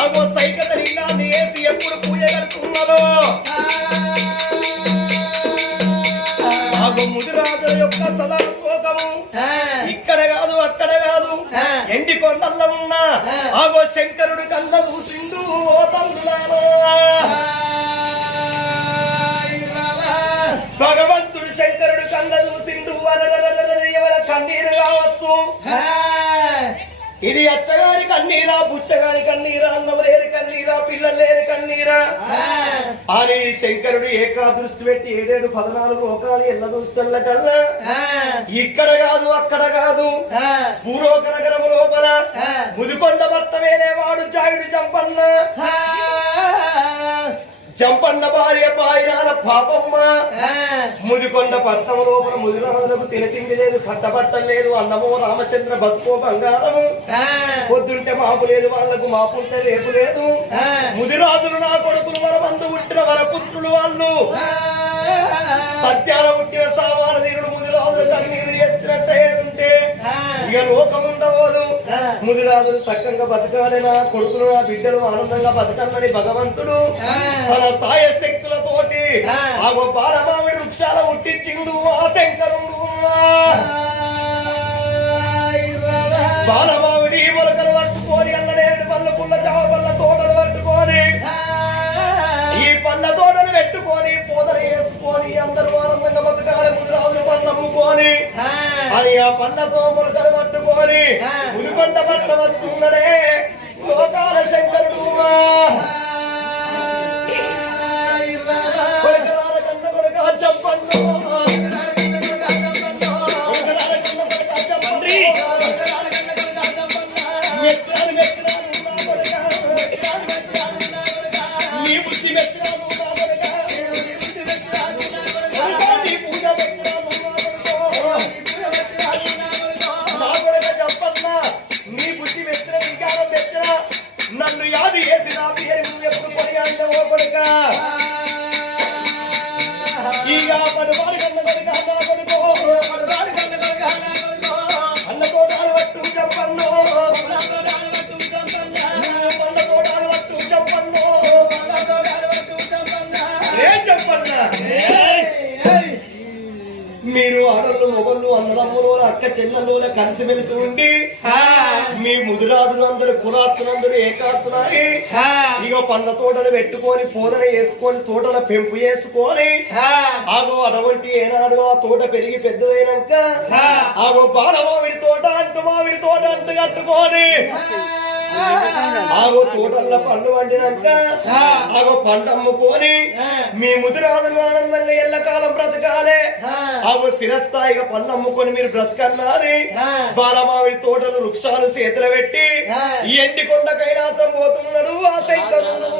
ఆగో సైకత లింగాన్ని వేసి ఎప్పుడు పూజ కడుతున్నదో ఆగో ముదిరాజుల యొక్క సదా శోకము ఇక్కడ కాదు అక్కడ కాదు. ఎండి కొండల్లో ఉన్న ఆగో శంకరుడు కళ్ళ చూసిండు ఓ తండ్రులారా. భగవంతుడు శంకరుడు కళ్ళ చూసిండు వరదల ఎవర కన్నీరు కావచ్చు? ఇది అచ్చగారి కన్నీరా బుచ్చగారి కన్నీరా? కన్నీరా పిల్లలేరు కన్నీరా. అని శంకరుడు ఏకా దృష్టి పెట్టి ఏడేడు పదనాలుగు లోకాలు ఎల్ల దృష్టిల కల్లా. ఇక్కడ కాదు అక్కడ కాదు. భూలోక నగరము లోపల ముదికొండ బట్ట వేరేవాడు జాయుడు చంపన్న చంపన్న భార్య పాయిరాల పాపమ్మ. ముదికొండ పట్టం లోపల ముదిరాజులకు తినతిండి లేదు పట్టబట్టం లేదు అన్నమో రామచంద్ర బతుకో బంగారము. పొద్దుంటే మాపు లేదు వాళ్ళకు మాపుంటే రేపు లేదు. ముదిరాజులు నా కొడుకులు వరమందు పుట్టిన వరపుత్రులు వాళ్ళు. సత్యాల పుట్టిన సామాన తీరుడు ముదిరాజులు కన్నీరు ఎత్తినట్టే ఉంటే ఇక లోకం ఉండవోదు ముదిరాజులు సక్కంగా బతకాలి నా కొడుకులు నా బిడ్డలు ఆనందంగా బతకన్నని భగవంతుడు తన సాయ శక్తులతోటి ఆ. బాలమావిడి వృక్షాల ఉట్టించిండు ఆ శంకరుడు. బాలమావిడి మొలకలు పట్టుకొని అన్నడేడు పళ్ళ పుల్ల చావ పళ్ళ తోటలు పట్టుకొని ఈ పళ్ళ తోటలు పెట్టుకొని పూదలు వేసుకొని అందరూ ఆనందంగా బతకాలి ముదిరాజులు పళ్ళ అమ్ముకొని అని ఆ పళ్ళతో మొలకలు పట్టుకొని ఉలికొండ పట్ట వస్తున్నడే శంకరుడు. చెప్పండు. ఆడళ్ళు మొగళ్ళు అన్నదమ్ములు అక్క చెల్లెళ్ళు కలిసిమెలిసి ఉండి మీ ముదురాదులు అందరూ కులాస్తులందరూ ఏకాస్తులని ఇక పండ్ల తోటలు పెట్టుకొని పూదన వేసుకొని తోటల పెంపు చేసుకొని ఆగో అటువంటి ఏనాడు ఆ తోట పెరిగి పెద్దదైనాక ఆగో బాలమావిడి తోట అంటు మామిడి తోట అంటు కట్టుకొని ఆగో తోటల్లో పండు వండినాక ఆగో పంట అమ్ముకొని మీ ముదిరాజులు ఆనందంగా ఎల్లకాలం బ్రతకాలే. ఆగో స్థిరస్థాయిగా పండ్లు అమ్ముకొని మీరు బ్రతకన్నారి. బాలమావిడి తోటలు వృక్షాలు చేతులు పెట్టి ఎండి కొండ కైలాసం పోతున్నాడు ఆ శంకరుడు.